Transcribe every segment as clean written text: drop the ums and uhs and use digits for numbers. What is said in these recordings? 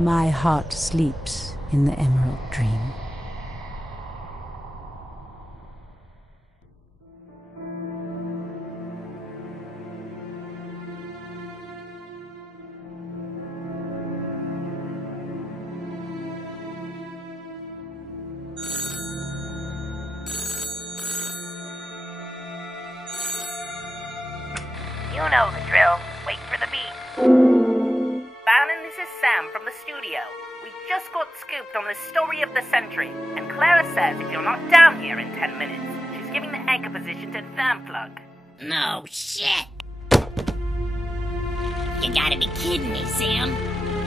My heart sleeps in the Emerald Dream. You know the drill. Wait for the beat. Bannon, this is Sam from the studio. We just got scooped on the story of the century, and Clara says if you're not down here in 10 minutes, she's giving the anchor position to Thamplug. No shit! You gotta be kidding me, Sam.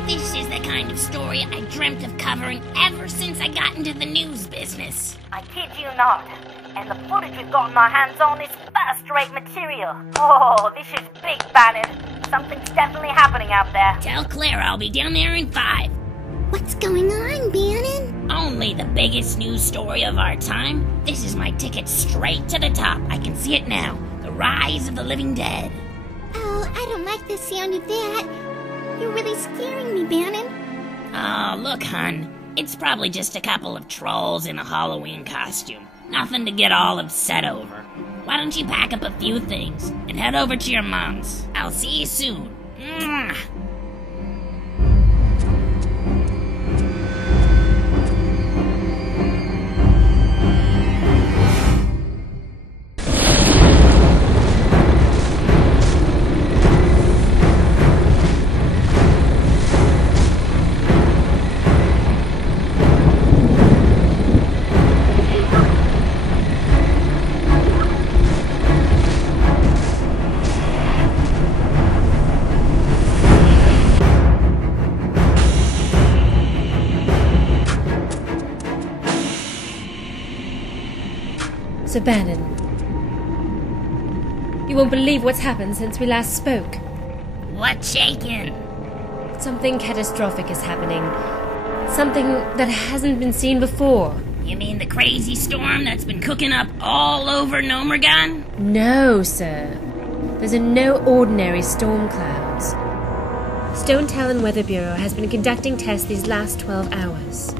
This is the kind of story I dreamt of covering ever since I got into the news business. I kid you not. And the footage we've gotten our hands on is first-rate material. Oh, this is big, Bannon. Something's definitely happening out there. Tell Clara I'll be down there in 5. What's going on, Bannon? Only the biggest news story of our time. This is my ticket straight to the top. I can see it now. The rise of the living dead. Oh, I don't like the sound of that. You're really scaring me, Bannon. Oh, look, hun. It's probably just a couple of trolls in a Halloween costume. Nothing to get all upset over. Why don't you pack up a few things and head over to your mom's? I'll see you soon. Mwah. Sir Bannon, you won't believe what's happened since we last spoke. What's shaking? Something catastrophic is happening. Something that hasn't been seen before. You mean the crazy storm that's been cooking up all over Nomergon? No, sir. Those are no ordinary storm clouds. Stone Talon Weather Bureau has been conducting tests these last 12 hours.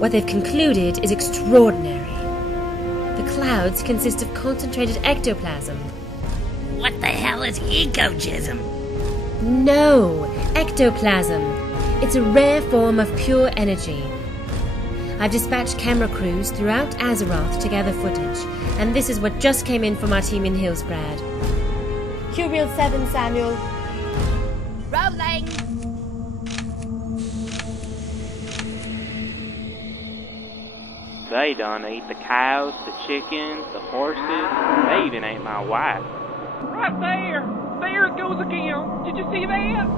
What they've concluded is extraordinary. The clouds consist of concentrated ectoplasm. What the hell is ecojism? No, ectoplasm. It's a rare form of pure energy. I've dispatched camera crews throughout Azeroth to gather footage, and this is what just came in from our team in Hillsbrad. Q-Reel 7, Samuel. Rolling! They done ate the cows, the chickens, the horses. They even ate my wife. Right there! There it goes again! Did you see that?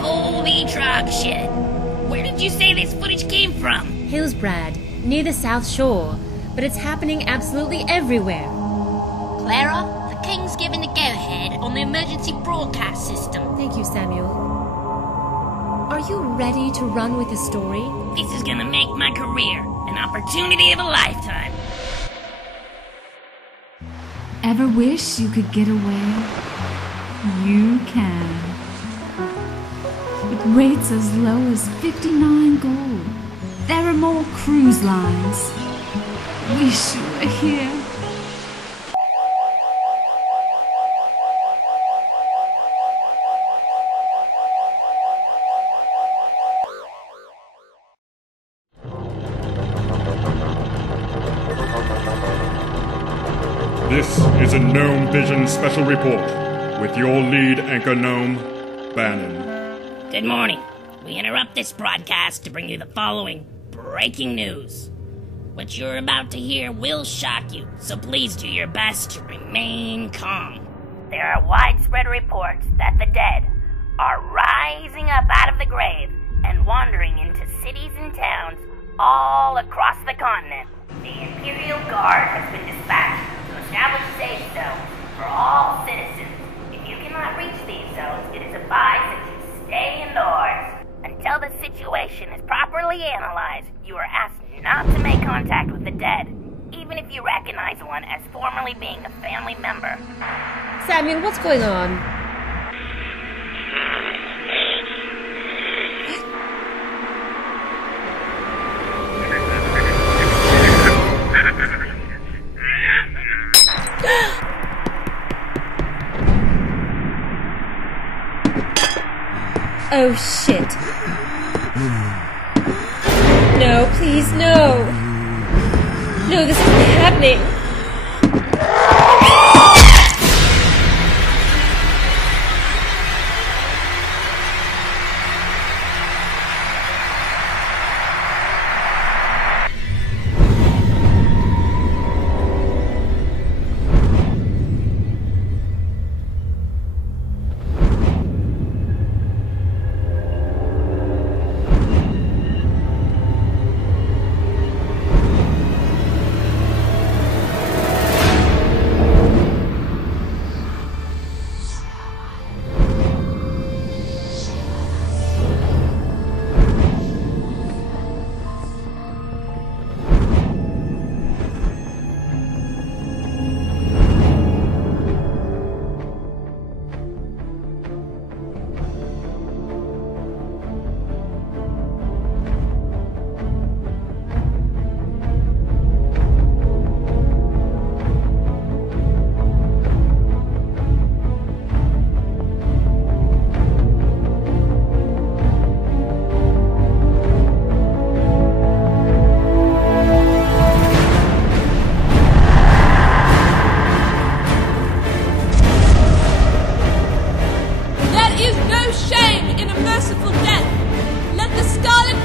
Holy truck shit! Where did you say this footage came from? Hillsbrad, near the South Shore, but it's happening absolutely everywhere. Clara, the King's given the go-ahead on the emergency broadcast system. Thank you, Samuel. Are you ready to run with the story? This is gonna make my career an opportunity of a lifetime. Ever wish you could get away? You can. With rates as low as 59 gold. There are more cruise lines. Wish you were here. This is a Gnome Vision Special Report with your lead anchor gnome, Bannon. Good morning. We interrupt this broadcast to bring you the following breaking news. What you're about to hear will shock you, so please do your best to remain calm. There are widespread reports that the dead are rising up out of the grave and wandering into cities and towns all across the continent. The Imperial Guard has been dispatched to establish safe zones for all citizens. If you cannot reach thoroughly analyzed, you are asked not to make contact with the dead, even if you recognize one as formerly being a family member. Samuel, what's going on? Oh, shit. No, please, no. No, this isn't happening.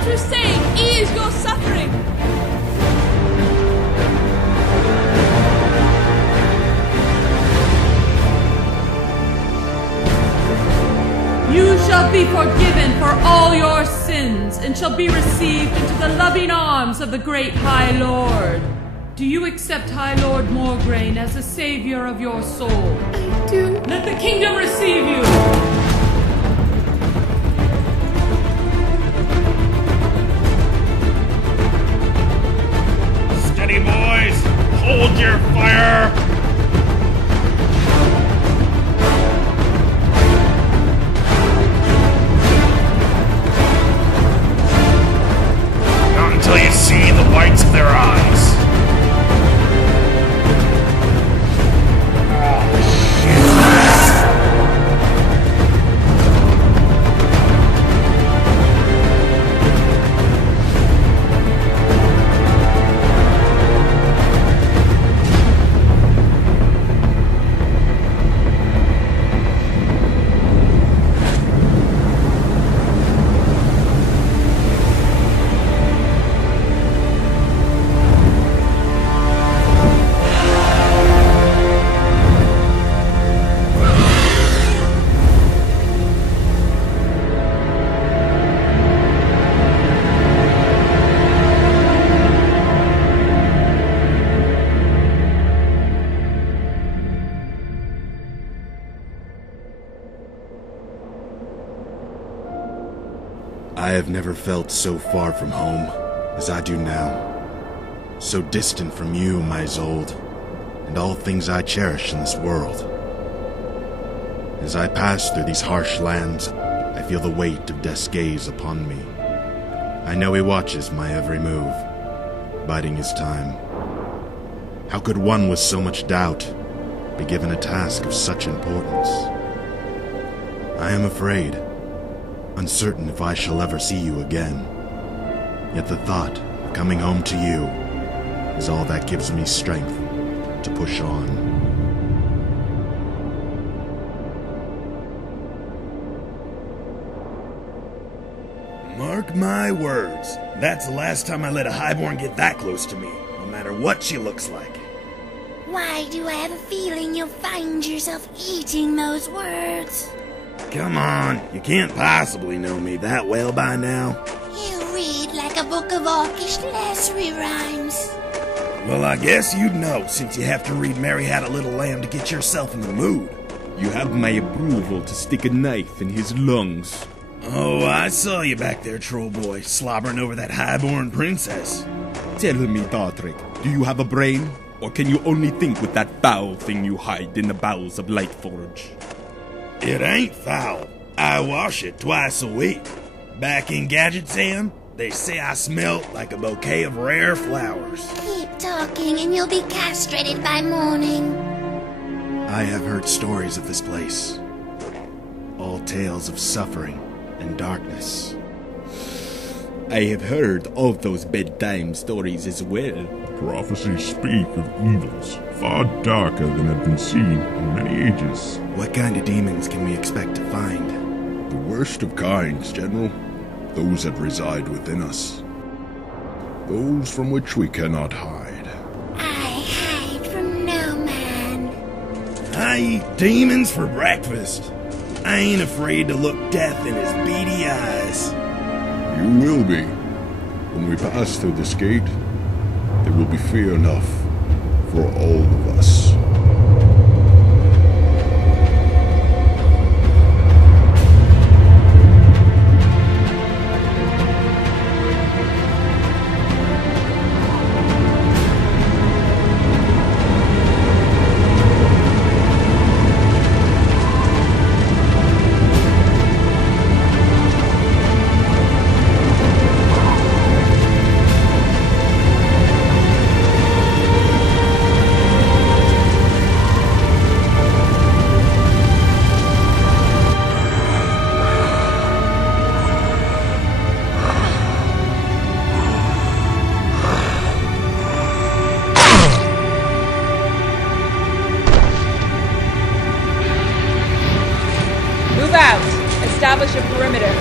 crusade ease your suffering. You shall be forgiven for all your sins, and shall be received into the loving arms of the great High Lord. Do you accept High Lord Morgraine as the savior of your soul? I do. Let the kingdom receive you! Steady, boys! Hold your fire! Not until you see the whites of their eyes. I have never felt so far from home as I do now. So distant from you, my Isolde, and all things I cherish in this world. As I pass through these harsh lands, I feel the weight of Death's gaze upon me. I know he watches my every move, biding his time. How could one with so much doubt be given a task of such importance? I am afraid, uncertain if I shall ever see you again. Yet the thought of coming home to you is all that gives me strength to push on. Mark my words, that's the last time I let a highborn get that close to me, no matter what she looks like. Why do I have a feeling you'll find yourself eating those words? Come on, you can't possibly know me that well by now. You read like a book of orcish nursery rhymes. Well, I guess you'd know, since you have to read Mary Had a Little Lamb to get yourself in the mood. You have my approval to stick a knife in his lungs. Oh, I saw you back there, troll boy, slobbering over that highborn princess. Tell me, Dartrick, do you have a brain? Or can you only think with that foul thing you hide in the bowels of Lightforge? It ain't foul. I wash it twice a week. Back in Gadgetzam, they say I smell like a bouquet of rare flowers. Keep talking and you'll be castrated by morning. I have heard stories of this place. All tales of suffering and darkness. I have heard of those bedtime stories as well. Prophecies speak of evils far darker than have been seen in many ages. What kind of demons can we expect to find? The worst of kinds, General. Those that reside within us. Those from which we cannot hide. I hide from no man. I eat demons for breakfast. I ain't afraid to look death in his beady eyes. You will be. When we pass through this gate, there will be fear enough for all of us. Establish a perimeter.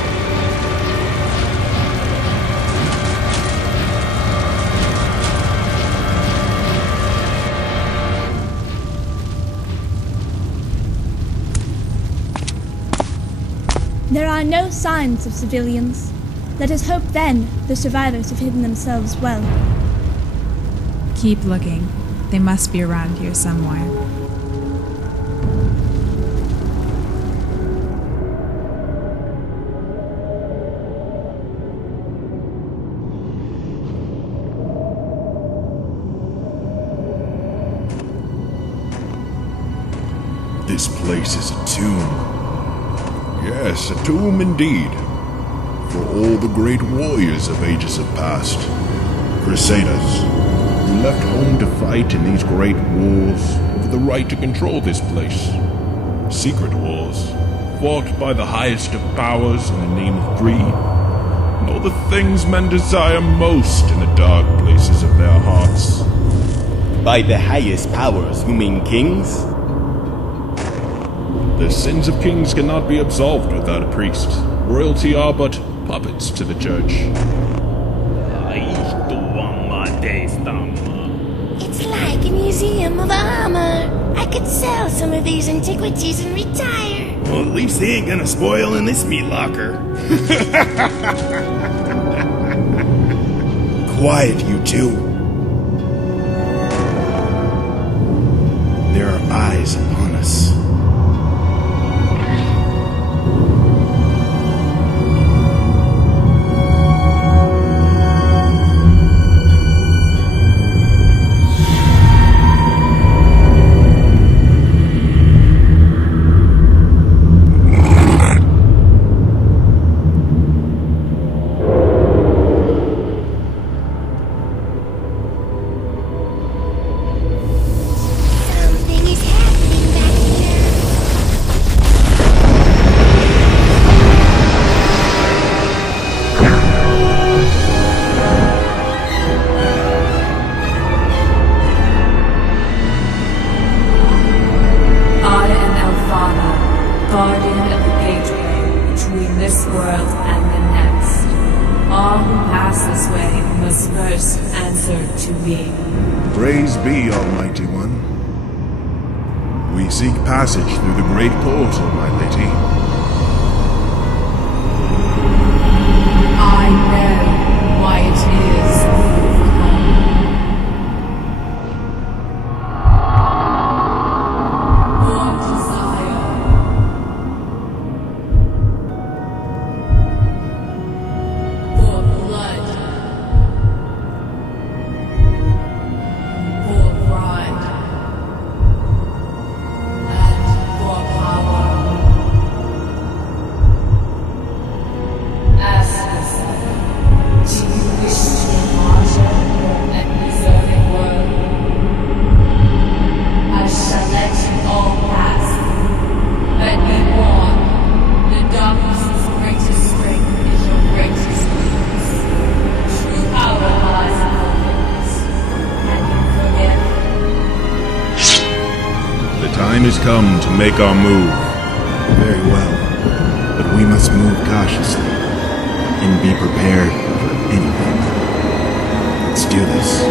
There are no signs of civilians. Let us hope then the survivors have hidden themselves well. Keep looking. They must be around here somewhere. This place is a tomb. Yes, a tomb indeed. For all the great warriors of ages have passed. Crusaders, who left home to fight in these great wars over the right to control this place. Secret wars, fought by the highest of powers in the name of greed. And all the things men desire most in the dark places of their hearts. By the highest powers, you mean kings? The sins of kings cannot be absolved without a priest. Royalty are but puppets to the church. It's like a museum of armor. I could sell some of these antiquities and retire. Well, at least they ain't gonna spoil in this meat locker. Quiet, you two. There are eyes upon us. Praise be, Almighty One. We seek passage through the great portal, my lady. I know why it is you've come. Your desire. time has come to make our move. Very well. But we must move cautiously and be prepared for anything. Let's do this.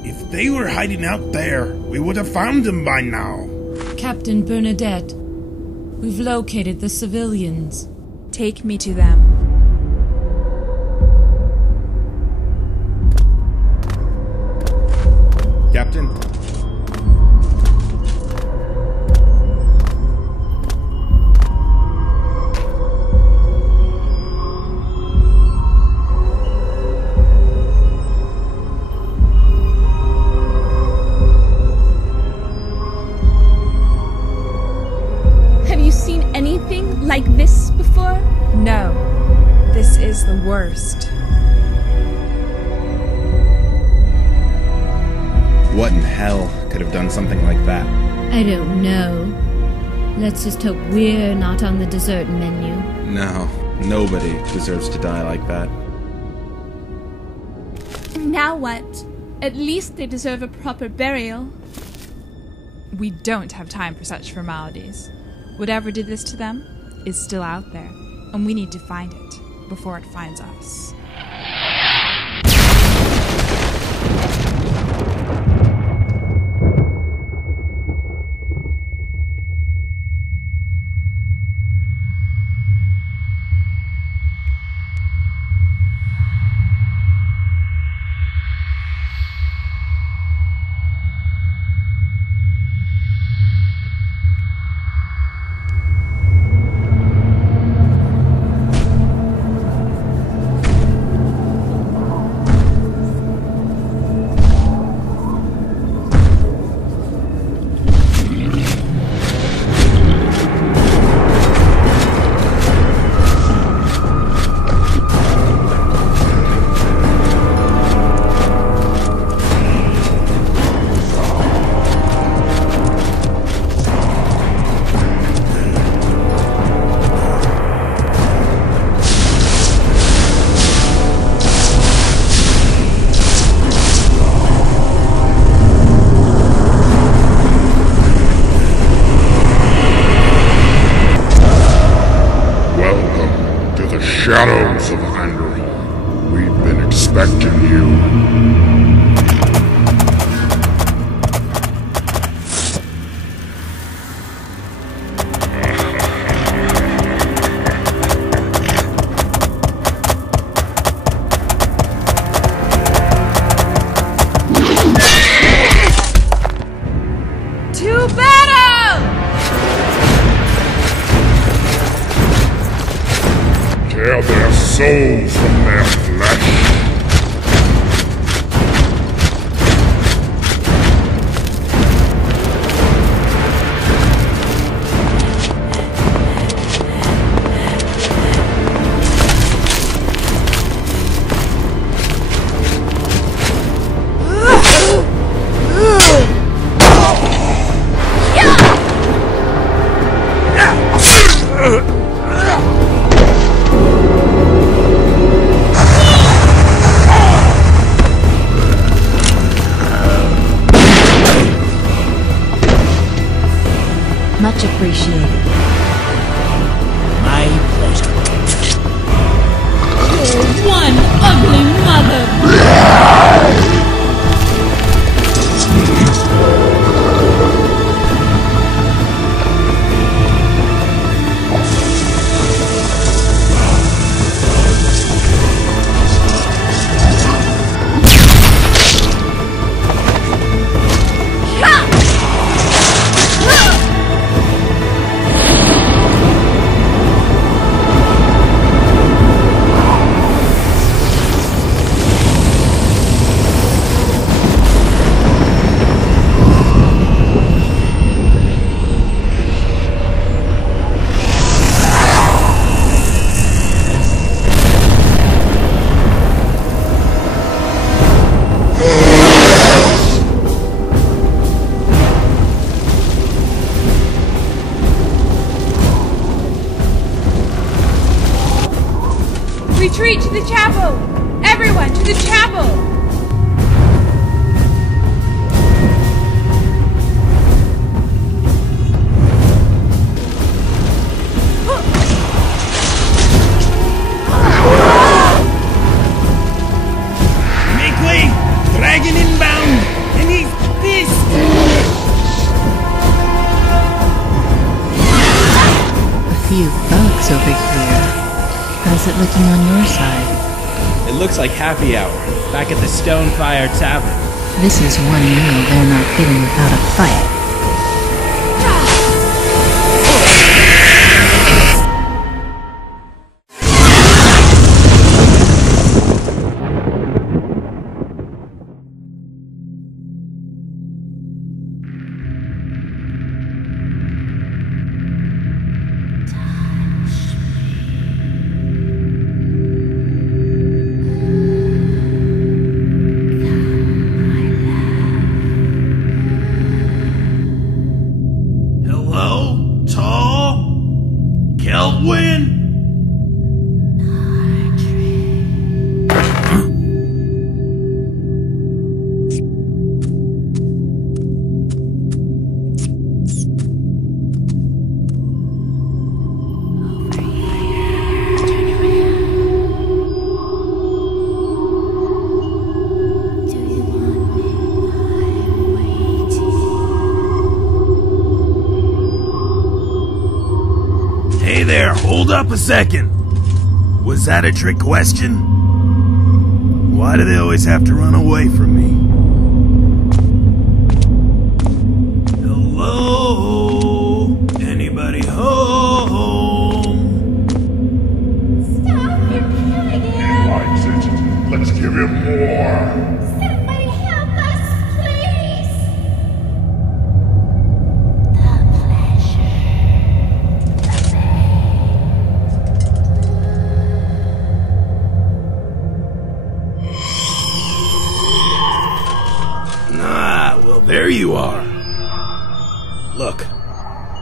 If they were hiding out there, we would have found them by now. Captain Bernadette, we've located the civilians. Take me to them. Captain? Anything like this before? No. This is the worst. What in hell could have done something like that? I don't know. Let's just hope we're not on the dessert menu. No, nobody deserves to die like that. Now what? At least they deserve a proper burial. We don't have time for such formalities. Whatever did this to them is still out there, and we need to find it before it finds us. Shadows of Andor. We've been expecting you. Tear their souls from their flesh. Retreat to the chapel! Everyone to the chapel! Dragon inbound, and he's pissed! A few bugs over here. How's it looking on your side? It looks like happy hour, back at the Stonefire Tavern. This is one meal they're not getting without a fight. Hey there, hold up a second. Was that a trick question? Why do they always have to run away from me? Hello? Anybody home? Stop, you're killing him! He likes it. Let's give him more. Somebody help us, please! There you are. Look,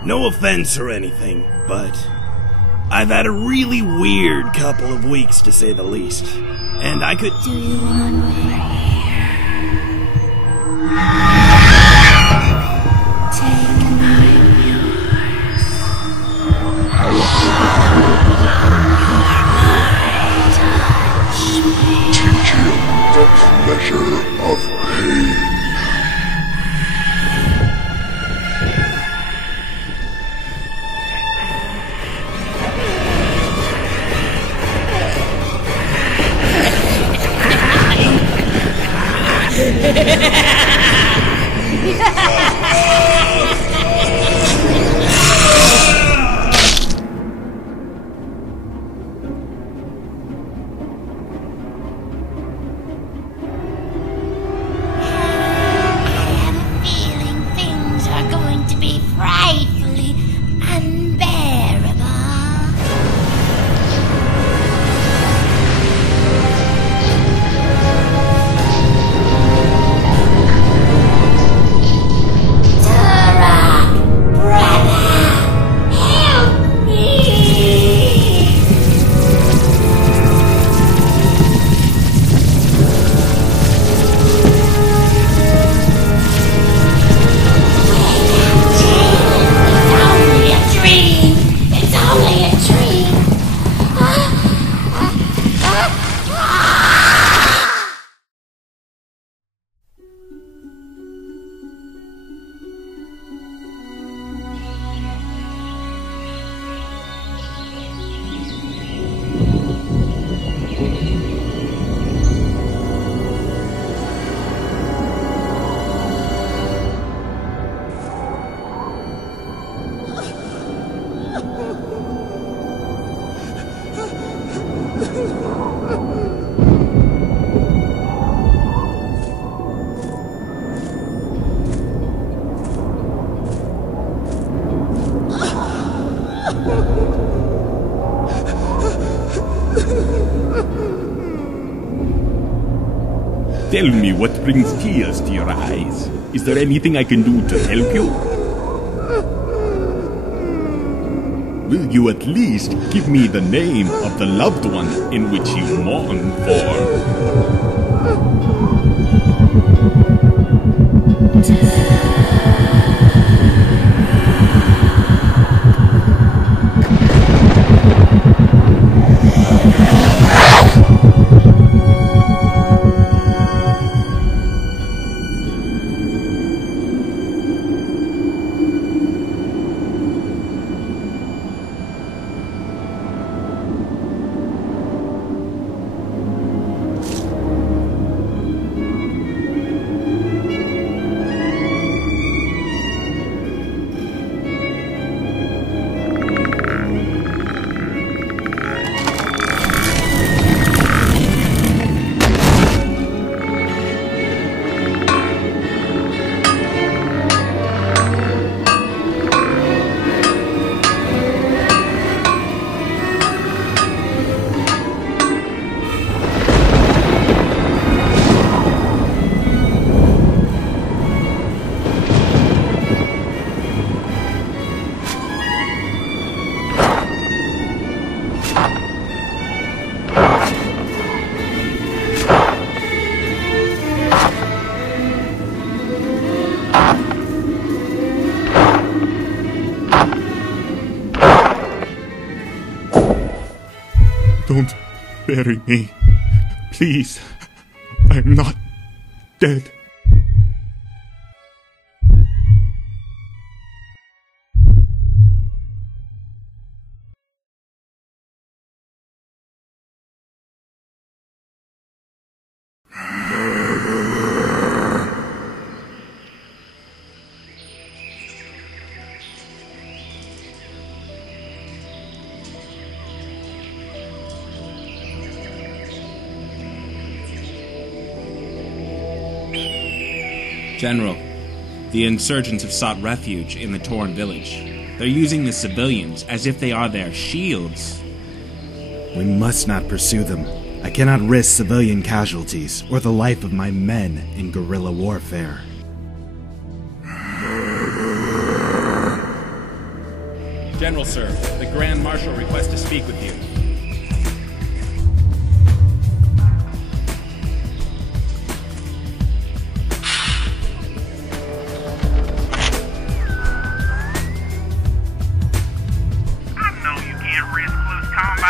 no offense or anything, but I've had a really weird couple of weeks, to say the least. And I could... Do you want me? Take my yours. Teach him the pleasure of pain. Tell me what brings tears to your eyes. Is there anything I can do to help you? Will you at least give me the name of the loved one in which you mourn for? Don't bury me. Please. I'm not dead. General, the insurgents have sought refuge in the torn village. They're using the civilians as if they are their shields. We must not pursue them. I cannot risk civilian casualties or the life of my men in guerrilla warfare. General, sir, the Grand Marshal requests to speak with you.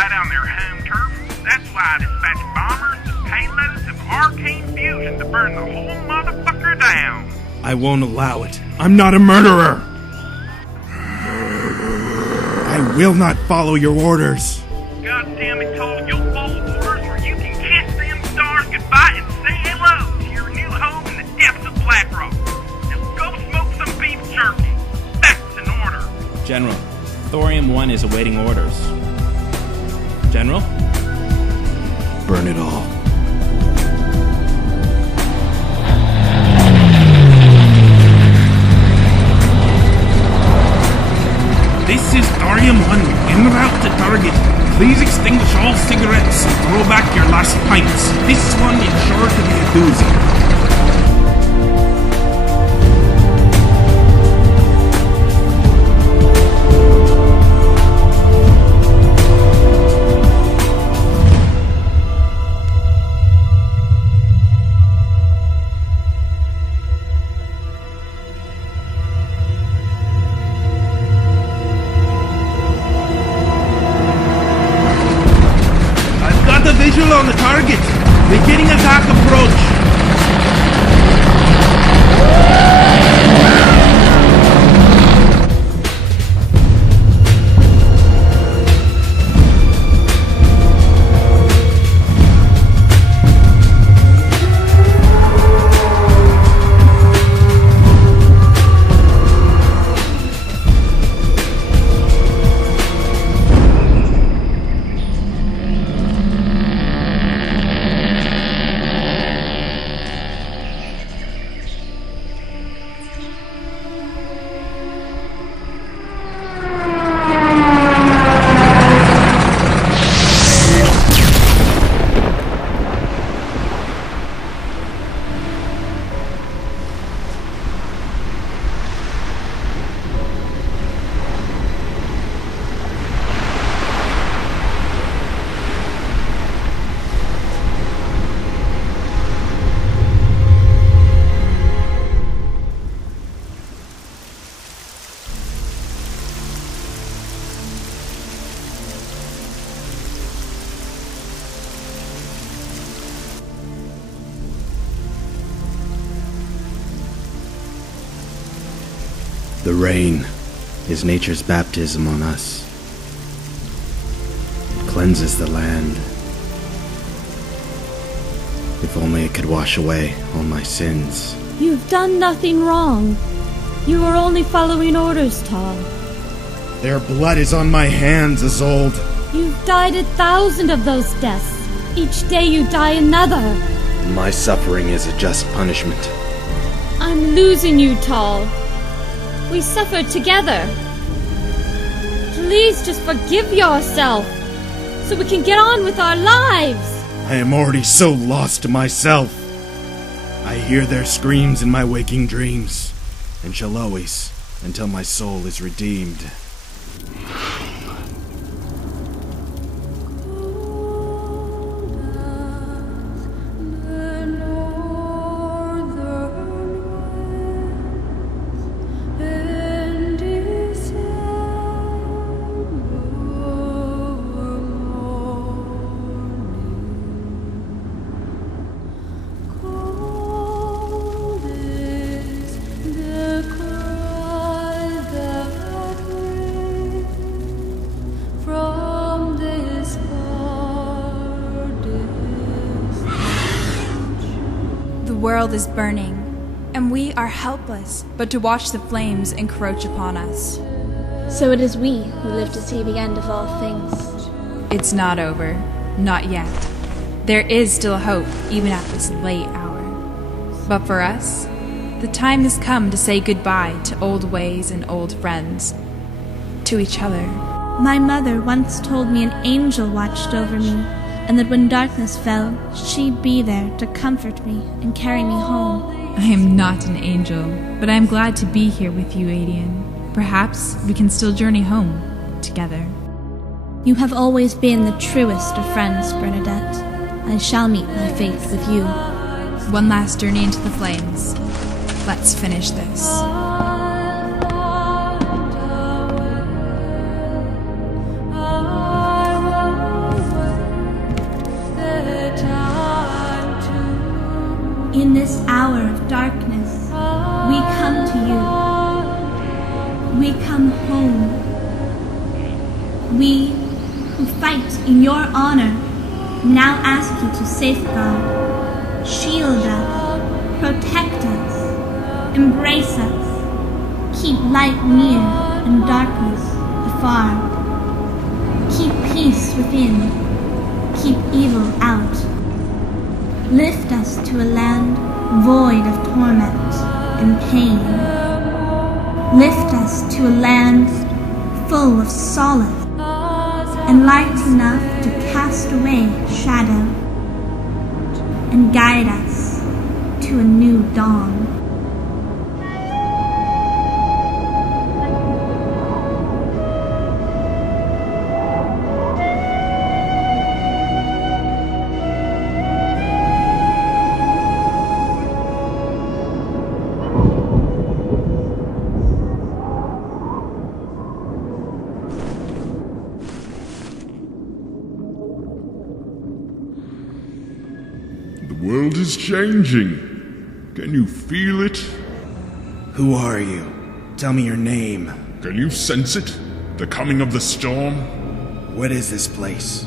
On their home turf. That's why I dispatched bombers and payloads of arcane fusion to burn the whole motherfucker down. I won't allow it. I'm not a murderer! I will not follow your orders. God damn it, Toll, you'll follow orders where you can kiss them stars goodbye and say hello to your new home in the depths of Blackrock. Now go smoke some beef jerky. That's an order. General, Thorium 1 is awaiting orders. General? Burn it all. This is Thorium 1, en route to target. Please extinguish all cigarettes and throw back your last pints. This one is sure to be a doozy. Visual on the target. Beginning attack approach. The rain is nature's baptism on us. It cleanses the land. If only it could wash away all my sins. You've done nothing wrong. You are only following orders, Tal. Their blood is on my hands, Isolde. You've died 1,000 of those deaths. Each day you die another. My suffering is a just punishment. I'm losing you, Tal. We suffered together. Please just forgive yourself, so we can get on with our lives. I am already so lost to myself. I hear their screams in my waking dreams, and shall always, until my soul is redeemed. The world is burning, and we are helpless but to watch the flames encroach upon us. So it is we who live to see the end of all things. It's not over. Not yet. There is still hope, even at this late hour. But for us, the time has come to say goodbye to old ways and old friends. To each other. My mother once told me an angel watched over me, and that when darkness fell, she'd be there to comfort me and carry me home. I am not an angel, but I am glad to be here with you, Adian. Perhaps we can still journey home together. You have always been the truest of friends, Bernadette. I shall meet my fate with you. One last journey into the flames. Let's finish this. In this hour of darkness, we come to you. We come home. We, who fight in your honor, now ask you to safeguard, shield us, protect us, embrace us, keep light near and darkness afar. Keep peace within, keep evil out. Lift us to a land void of torment and pain. Lift us to a land full of solace and light enough to cast away shadow and guide us to a new dawn. The world is changing. Can you feel it? Who are you? Tell me your name. Can you sense it? The coming of the storm? What is this place?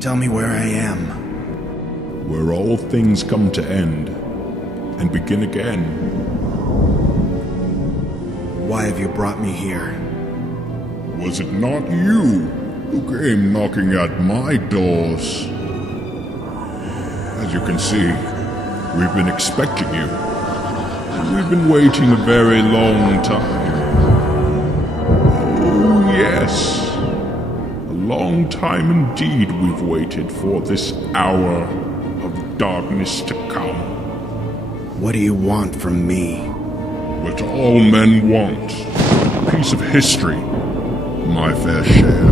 Tell me where I am. Where all things come to end and begin again. Why have you brought me here? Was it not you who came knocking at my doors? As you can see, we've been expecting you. We've been waiting a very long time. Oh, yes. A long time indeed we've waited for this hour of darkness to come. What do you want from me? What all men want. A piece of history. My fair share.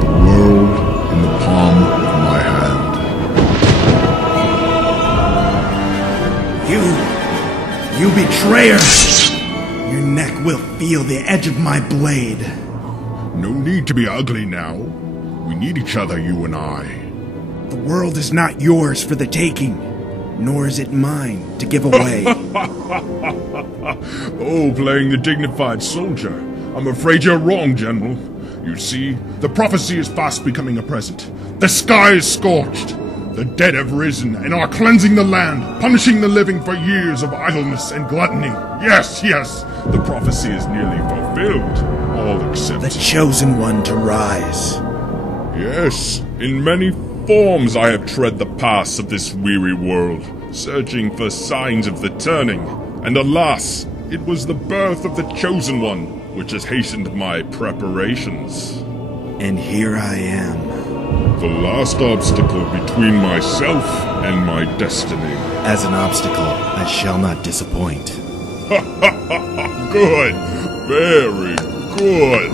The world in the palm of my hand. You betrayer! Your neck will feel the edge of my blade. No need to be ugly now. We need each other, you and I. The world is not yours for the taking. nor is it mine to give away. Oh, playing the dignified soldier. I'm afraid you're wrong, General. You see, the prophecy is fast becoming a present. The sky is scorched. The dead have risen and are cleansing the land, punishing the living for years of idleness and gluttony. Yes, the prophecy is nearly fulfilled, all except the chosen one to rise. Yes, in many forms I have tread the paths of this weary world, searching for signs of the turning, and alas, it was the birth of the chosen one which has hastened my preparations. And here I am. The last obstacle between myself and my destiny. As an obstacle, I shall not disappoint. Good. Very good.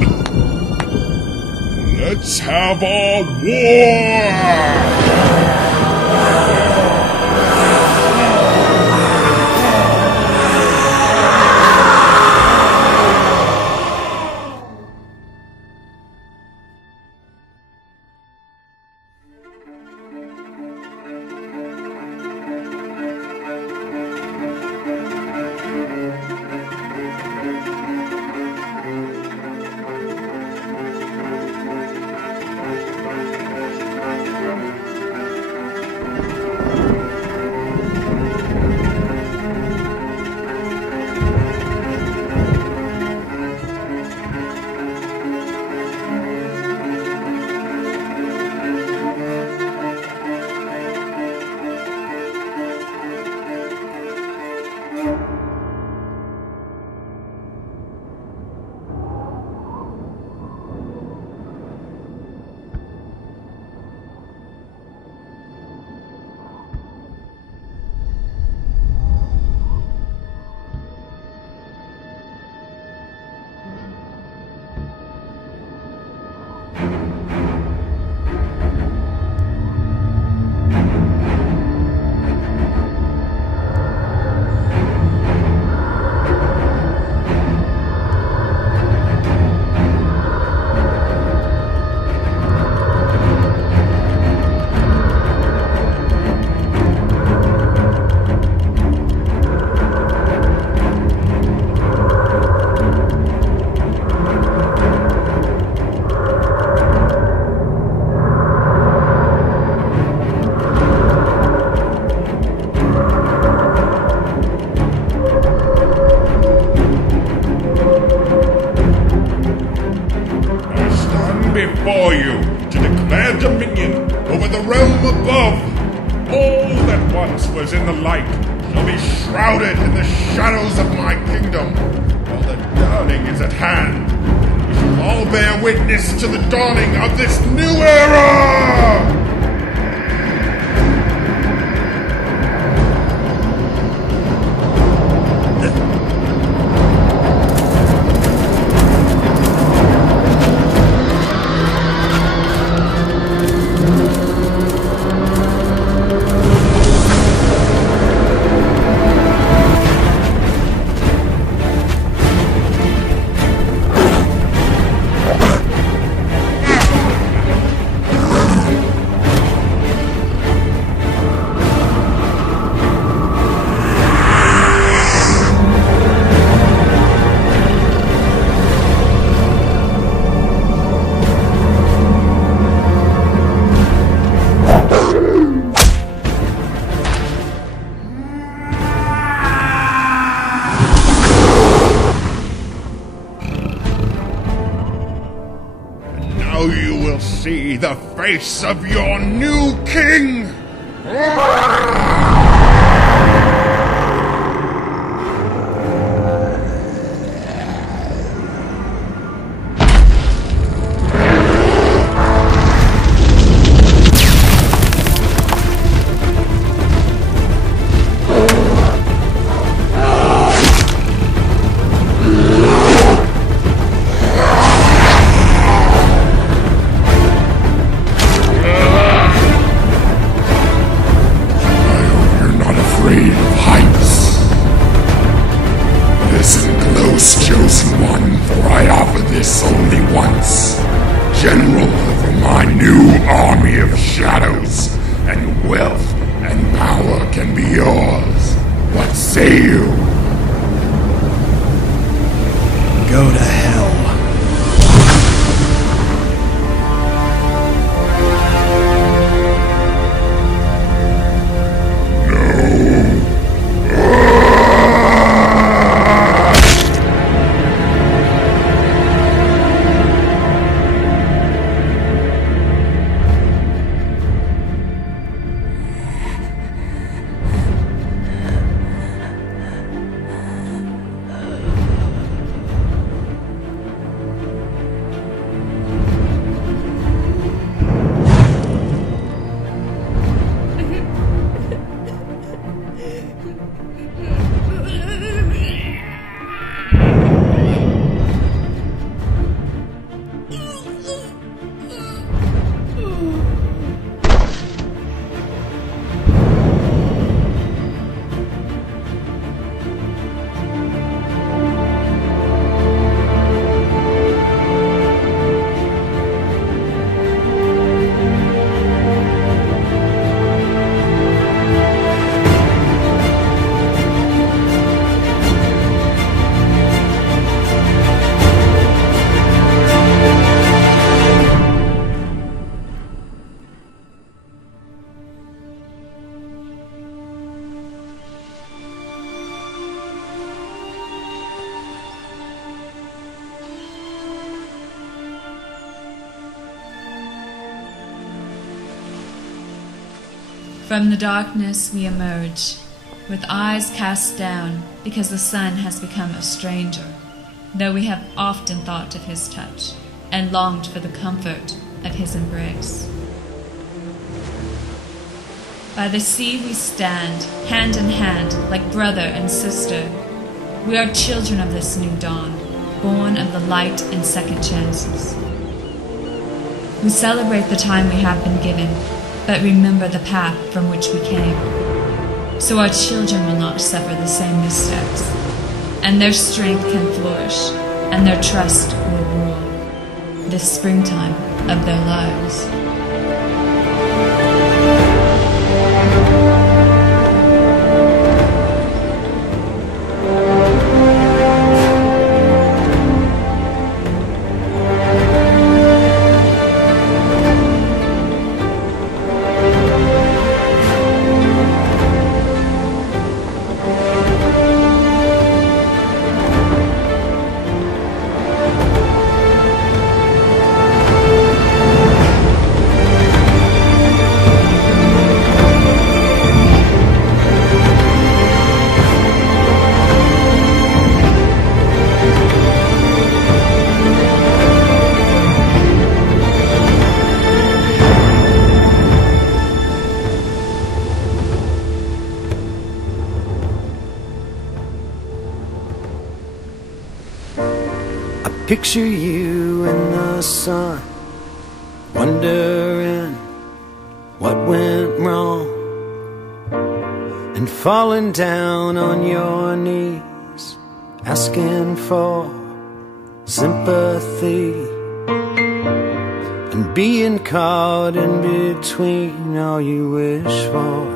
Let's have a war! before you to declare dominion over the realm above. All that once was in the light shall be shrouded in the shadows of my kingdom, while the dawning is at hand. And we shall all bear witness to the dawning of this new era! See the face of your new king! Chosen one, for I offer this only once. General over my new army of shadows and wealth and power can be yours. What say you? Go to hell. From the darkness we emerge, with eyes cast down, because the sun has become a stranger, though we have often thought of his touch, and longed for the comfort of his embrace. By the sea we stand, hand in hand, like brother and sister. We are children of this new dawn, born of the light and second chances. We celebrate the time we have been given, but remember the path from which we came, so our children will not suffer the same missteps, and their strength can flourish, and their trust will rule this springtime of their lives. Picture you in the sun, wondering what went wrong, and falling down on your knees, asking for sympathy, and being caught in between all you wish for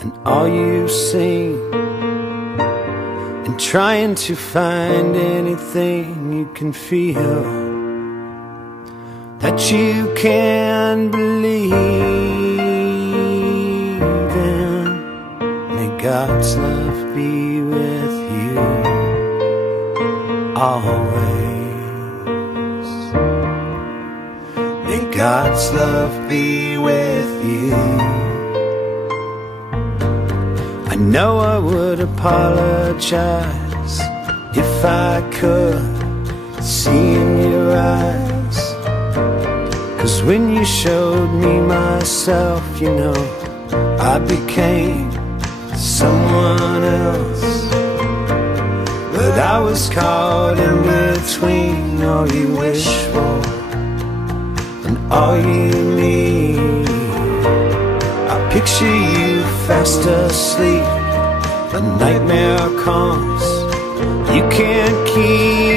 and all you've seen, and trying to find anything you can feel that you can believe in. May God's love be with you always. May God's love be with you. I know I would apologize if I could see in your eyes, 'cause when you showed me myself, you know, I became someone else. But I was caught in between all you wish for and all you need. I picture you fast asleep, a nightmare comes, you can't keep